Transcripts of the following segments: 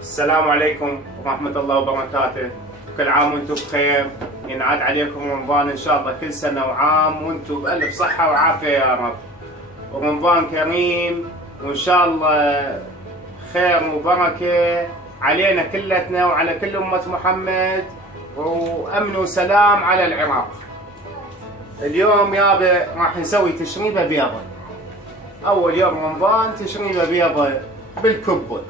السلام عليكم ورحمة الله وبركاته. كل عام وانتم بخير، ينعاد عليكم رمضان ان شاء الله كل سنة وعام وانتم بألف صحة وعافية يا رب. ورمضان كريم وان شاء الله خير وبركة علينا كلتنا وعلى كل أمة محمد، وأمن وسلام على العراق. اليوم يابا راح نسوي تشريبة بيضة. أول يوم رمضان تشريبة بيضة بالكبة.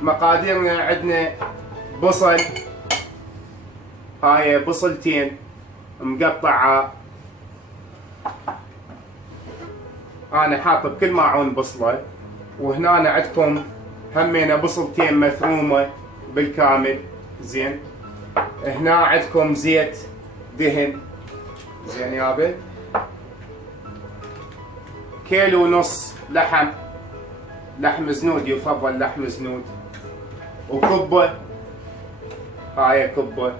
مقاديرنا عندنا بصل، هاي بصلتين مقطعة، أنا حاط بكل ماعون بصلة، وهنا عندكم همينة بصلتين مثرومة بالكامل. زين، هنا عندكم زيت دهن. زين يابا، كيلو ونص لحم زنود، يفضل لحم زنود، وكبة، هاي كبة،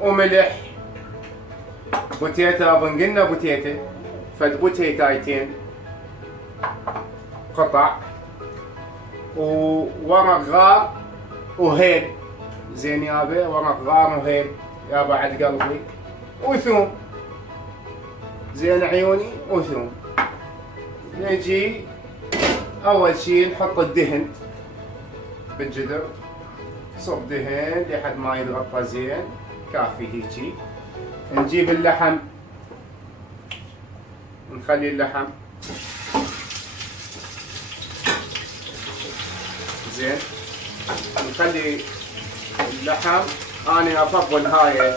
وملح، بوتيتا، اظن قلنا بوتيتا، فد بوتيتايتين قطع، وورق غار وهيل. زين يابا، ورق غار وهيل يا بعد قلبي، وثوم. زين عيوني، وثوم. نجي اول شي نحط الدهن بالجدر، صب دهن لحد ما يتغطى زين، كافي هيجي. نجيب اللحم، نخلي اللحم زين، نخلي اللحم. انا افضل هاي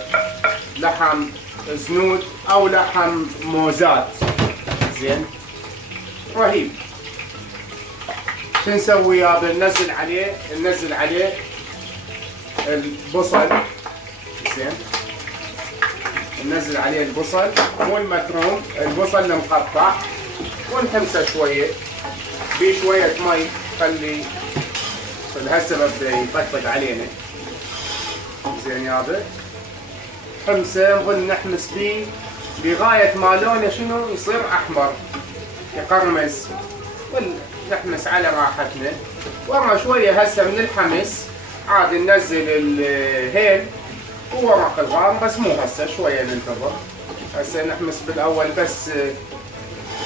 لحم زنود او لحم موزات. زين، رهيب. شو نسوي يابا؟ ننزل عليه البصل. زين، ننزل عليه البصل مو المثروم، البصل المقطع، ونحمسه شويه بشويه مي. خلي هسه بدا يطقطق علينا. زين يابا، حمسه نظل نحمس بيه لغايه ما لونه شنو يصير احمر، يقرمز، ونحمس على راحتنا. ورا شويه هسه من الحمس عاد ننزل الهيل وورق الغار، بس مو هسه، شويه ننتظر. هسه نحمس بالاول بس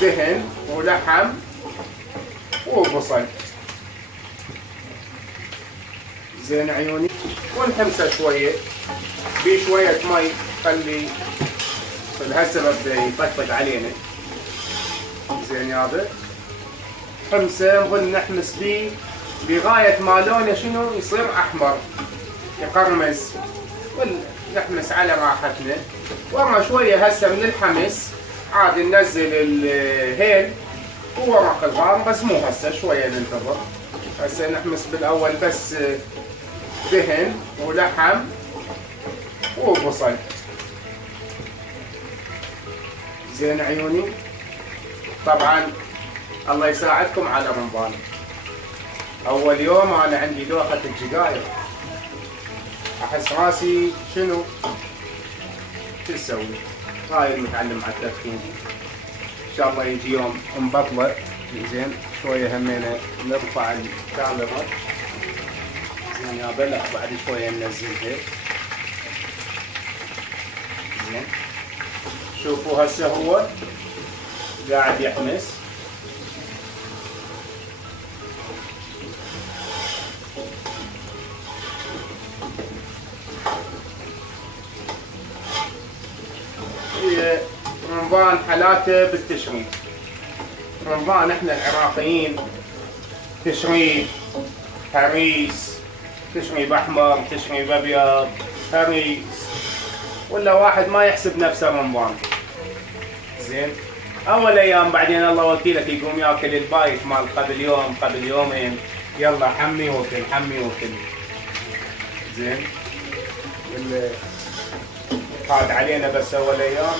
دهن ولحم وبصل. زين عيوني، ونحمسه شويه بشويه مي. خلي هسه بدا يطقطق علينا. زين يابا، حمسه نظل نحمس بيه لغايه ما لونه شنو يصير احمر، يقرمز، ونحمس على راحتنا. ورا شويه هسه من الحمس عاد ننزل الهيل وورق الغار، بس مو هسه، شويه ننتظر. هسه نحمس بالاول بس دهن ولحم وبصل. زين عيوني، طبعا الله يساعدكم على رمضان. اول يوم انا عندي دوخة الجقاير، احس راسي شنو تسوي. هاي المتعلم على التدخين، ان شاء الله يجي يوم نبطله. زين، شويه همينه نرفع الكاميرا. زين يابا، لا بعد شويه ننزلها. زين، شوفوا هسه هو قاعد يحمس. رمضان حلاته بالتشريب. رمضان احنا العراقيين تشريب، هريس، تشريب احمر، تشريب ابيض، هريس، ولا واحد ما يحسب نفسه رمضان. زين، اول ايام بعدين الله وكيلك يقوم ياكل البايت مال قبل يوم قبل يومين، يلا حمي وكل حمي وكل. زين، قاعد علينا بس اول ايام.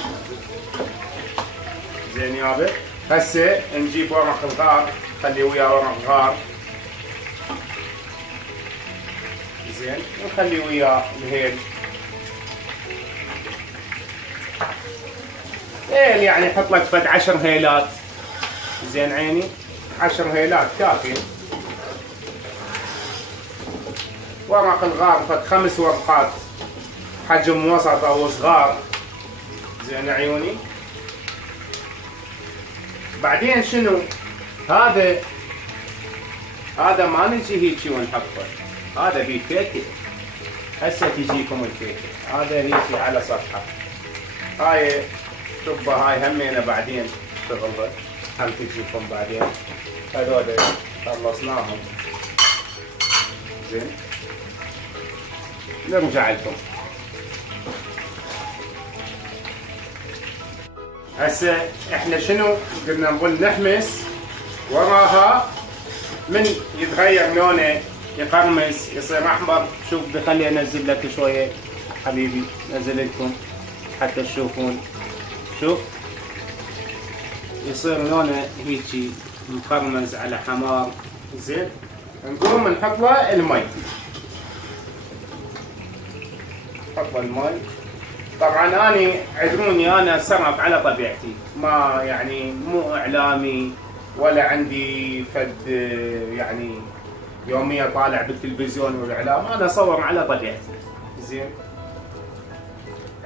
زين يابا، هسه نجيب ورق الغار، خلي وياه ورق غار. زين، ونخلي وياه الهيل. هيل يعني حط لك فد 10 هيلات. زين عيني، 10 هيلات كافية. ورق الغار فد 5 ورقات حجم وسط او صغار. زين عيوني. بعدين شنو هذا ما نجي هيجي ونحطه، هذا بكيكه. هسه تجيكم الكيكه، هذا هيجي على صفحه. هاي تبا هاي همينه بعدين تغلط، هم تجيكم بعدين. هذول خلصناهم. زين نرجع لكم. هسه احنا شنو قلنا نظل نحمس وراها من يتغير لونه يقرمز يصير احمر. شوف بخلي انزل لك شويه حبيبي، نزل لكم حتى تشوفون. شوف يصير لونه هيجي مقرمز على حمار. زين نقوم نحط له المي. نحط له المي. طبعا اني عذروني انا اتصرف على طبيعتي، ما يعني مو اعلامي ولا عندي فد يعني يوميا طالع بالتلفزيون والاعلام، انا اصور على طبيعتي. زين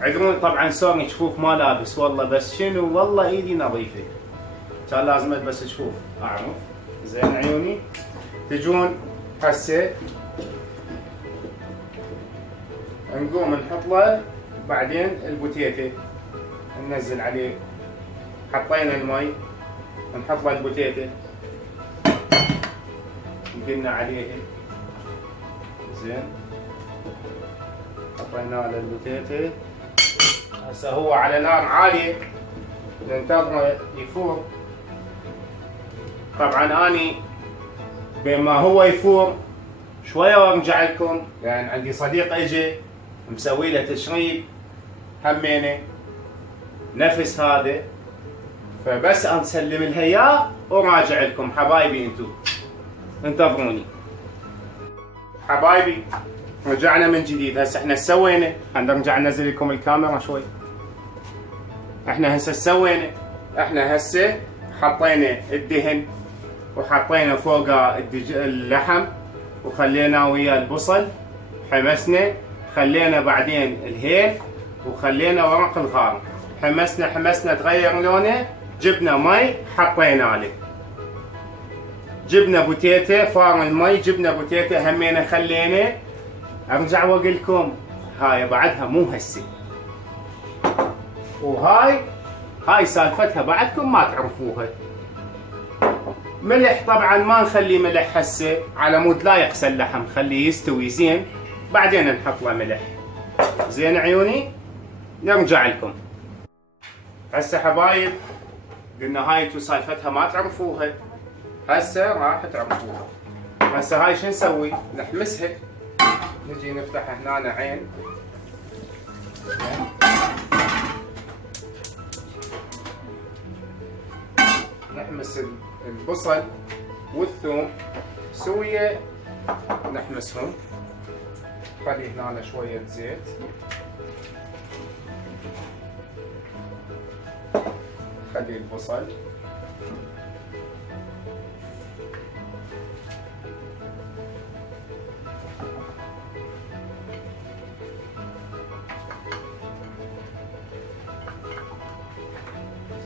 عذروني طبعا سوري شفوف ما لابس والله، بس شنو والله ايدي نظيفه، كان لازم البس شفوف اعرف. زين عيوني. تجون هسه نقوم نحط له بعدين البوتيته، ننزل عليه. حطينا المي نحط له البوتيته قلنا عليه. زين حطينا له البوتيته. هسه هو على نار عاليه ننتظره يفور. طبعا اني بما هو يفور شويه وارجع لكم، لان يعني عندي صديق اجى مسوي له تشريب همينه نفس هذا، فبس اسلم لها اياه وراجع لكم حبايبي. انتظروني حبايبي. رجعنا من جديد. هسه احنا سوينا، نرجع ننزل لكم الكاميرا شوي. احنا هسه سوينا، احنا هسه حطينا الدهن وحطينا فوقه اللحم وخلينا ويا البصل، حمسنا، خلينا بعدين الهيل وخلينا ورق الغار، حمسنا تغير لونه، جبنا مي حطينا له، جبنا بوتيته فار المي، جبنا بوتيته همينه خلينا. ارجع واقول لكم هاي بعدها مو هسه، وهاي سالفتها بعدكم ما تعرفوها. ملح طبعا ما نخلي ملح هسه على مود لا يقسى اللحم، خليه يستوي زين بعدين نحط له ملح. زين عيوني. نرجع لكم هسه حبايب. قلنا هاي انتو سالفتها ما تعرفوها، هسه راح تعرفوها. هسه هاي شو نسوي؟ نحمسها. نجي نفتح هنا عين. نحمس البصل والثوم سوية، نحمسهم. خلي هنا شوية زيت. خلي البصل.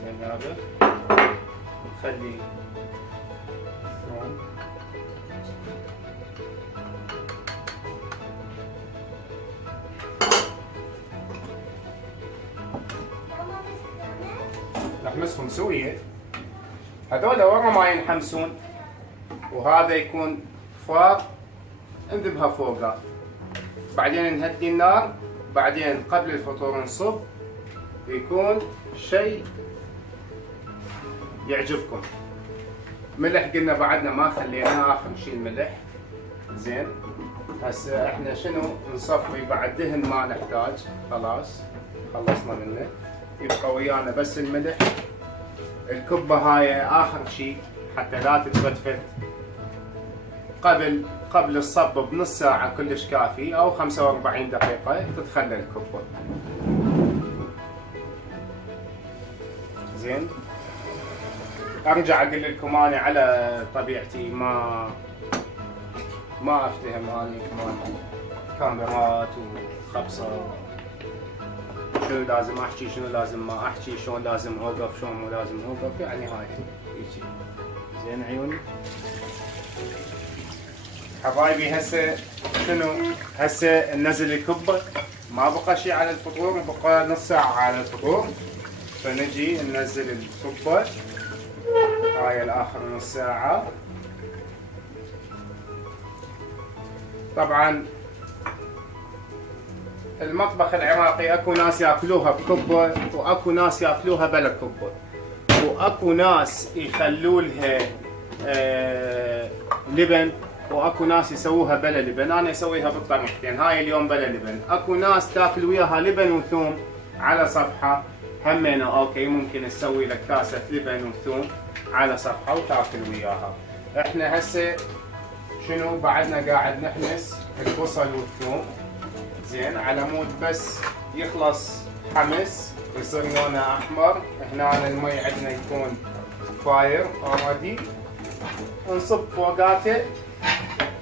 زين هذا. خلي الثوم. نحمسهم سوية. هذول ورا ما ينحمسون، وهذا يكون فار نذبها فوقه. بعدين نهدي النار، بعدين قبل الفطور نصب، يكون شيء يعجبكم. ملح قلنا بعدنا ما خليناه، اخر شيء الملح. زين هسه احنا شنو نصفي بعد دهن ما نحتاج، خلاص خلصنا منه، يبقى ويانا بس الملح. الكبه هاي اخر شيء حتى لا تتفتفت. قبل الصب بنص ساعه كلش كافي، او 45 دقيقه تتخلى الكبه. زين ارجع اقول لكم انا على طبيعتي ما افتهم اني كاميرات وخبصه، شنو لازم احكي شنو لازم ما احكي، شلون لازم اوقف شلون مو لازم اوقف، يعني هاي هيجي. زين عيوني حبايبي. هسه شنو؟ هسه ننزل الكبه، ما بقى شيء على الفطور، بقى نص ساعه على الفطور، فنجي ننزل الكبه هاي الاخر نص ساعه. طبعا المطبخ العراقي اكو ناس ياكلوها بكبه، واكو ناس ياكلوها بلا كبه، واكو ناس يخلولها لبن، واكو ناس يسووها بلا لبن. انا اسويها بالطريقتين، هاي اليوم بلا لبن. اكو ناس تاكل وياها لبن وثوم على صفحه، همينه اوكي، ممكن تسوي لك كاسه لبن وثوم على صفحه وتاكل وياها. احنا هسه شنو بعدنا قاعد نحمس البصل والثوم، زين، على مود بس يخلص حمس يصير لونه احمر. هنا المي عندنا يكون فاير اوريدي، نصب فوقاته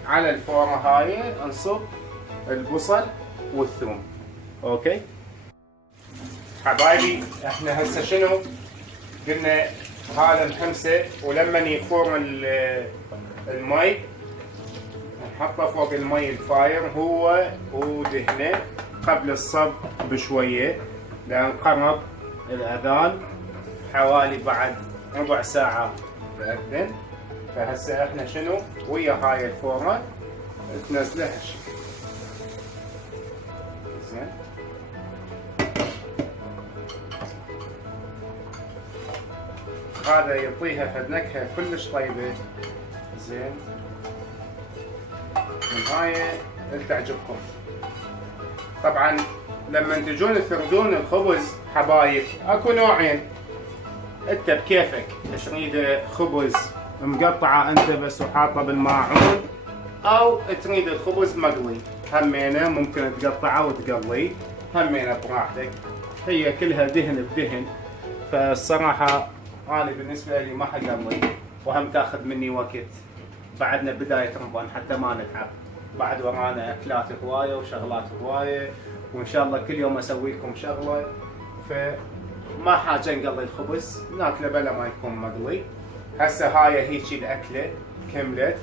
على الفوره هاي، نصب البصل والثوم. اوكي حبايبي، احنا هسه شنو قلنا؟ هذا محمسه، ولما يفور المي نحطه فوق المي الفاير هو ودهنه قبل الصب بشويه، لان قرب الاذان حوالي بعد ربع ساعه بأذن. فهسه احنا شنو ويا هاي الفوره تنزلها هالشكل، زين. هذا يعطيها فد نكهه كلش طيبه، زين. من هاي اللي تعجبكم. طبعا لما تجون تفردون الخبز حبايب اكو نوعين، انت بكيفك تريد خبز مقطعه انت بس وحاطه بالماعون، او تريد الخبز مقلي، همينه ممكن تقطعه وتقليه، همينه براحتك، هي كلها دهن بدهن. فالصراحه انا بالنسبه لي ما حقلي، وهم تاخذ مني وقت، بعدنا بدايه رمضان حتى ما نتعب، بعد ورانا اكلات هوايه وشغلات هوايه، وان شاء الله كل يوم اسوي لكم شغله، فما حاجه نقلي الخبز، ناكله بلا ما يكون مقلي. هسه هاي هيجي الاكله كملت،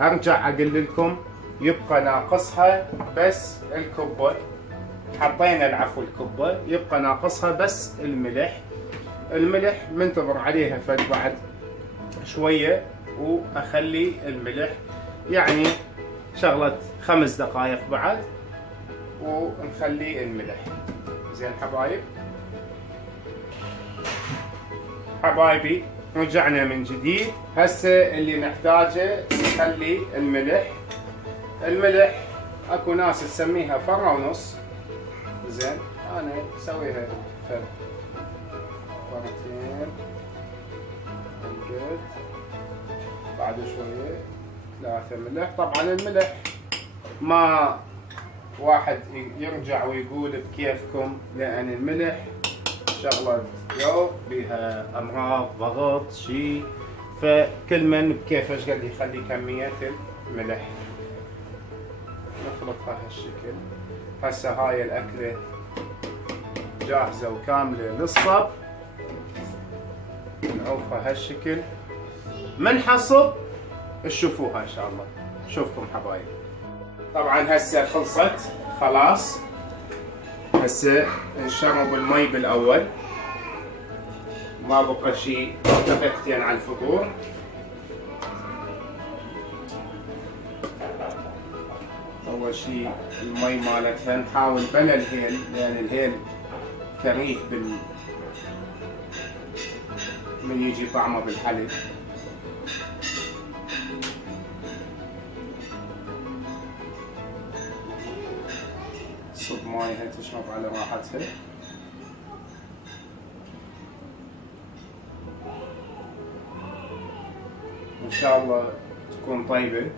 ارجع اقول لكم يبقى ناقصها بس الكبه، حطينا العفو الكبه، يبقى ناقصها بس الملح. الملح منتظر عليها فد بعد شويه، واخلي الملح يعني شغله 5 دقائق بعد، ونخلي الملح. زين حبايبي رجعنا من جديد. هسه اللي نحتاجه نخلي الملح. الملح اكو ناس تسميها فرة ونص، زين، انا اسويها فرتين هالقد، بعد شويه 3 ملح. طبعا الملح ما واحد يرجع ويقول بكيفكم، لان الملح شغله جو بيها امراض ضغط شيء، فكل من بكيف ايش قد يخلي كميه الملح. نخلطها هالشكل. هسه هاي الاكله جاهزه وكامله للصب، نعوفها هالشكل. من حصب تشوفوها ان شاء الله. شوفكم حبايب. طبعا هسه خلصت خلاص. هسه نشرب المي بالاول، ما بقى شيء، دقيقتين على الفطور. اول شيء المي مالتها نحاول بلا الهيل، لان الهيل كريه من يجي طعمه بالحليب. صب مايها تشرب على راحتها. ان شاء الله تكون طيبة،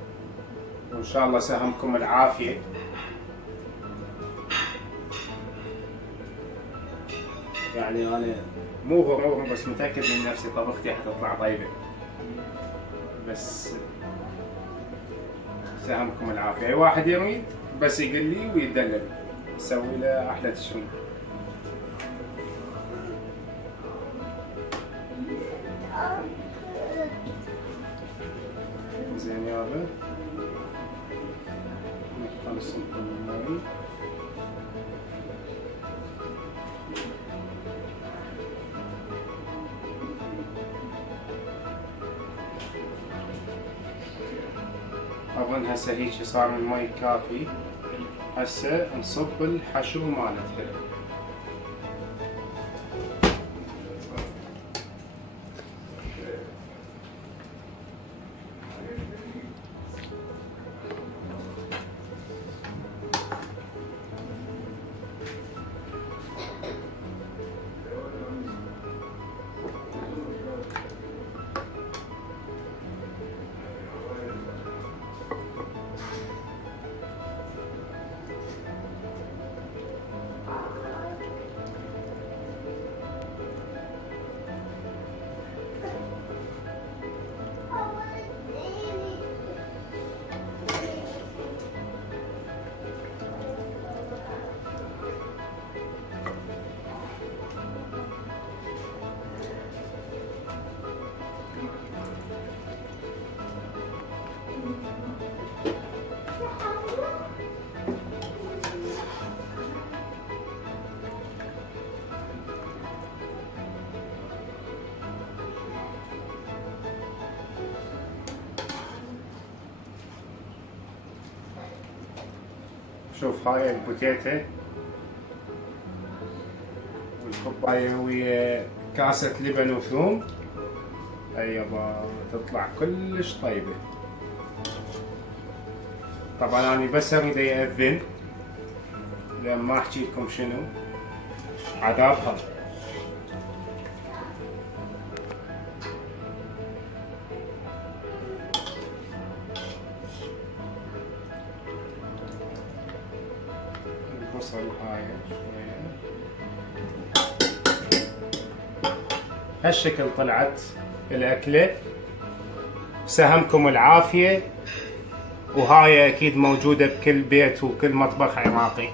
وان شاء الله ساهمكم العافية. يعني انا مو غرور بس متاكد من نفسي طبختي حتطلع طيبه. بس سهمكم العافيه، اي واحد يريد بس يقول لي ويدلل اسوي له احلى تشرين. زين يابا نخلص المي. اظن هسه هيك صار المي كافي. هسه نصب الحشو مالتها. شوف هاي البوتيتة والكوباية ويا كاسة لبن وثوم. ايضا تطلع كلش طيبة. طبعا انا بس اريد اذن لان ما احكي لكم شنو عذابها. البصل هاي شوية هالشكل طلعت الأكلة. سهمكم العافية، وهاي أكيد موجودة بكل بيت وكل مطبخ عراقي.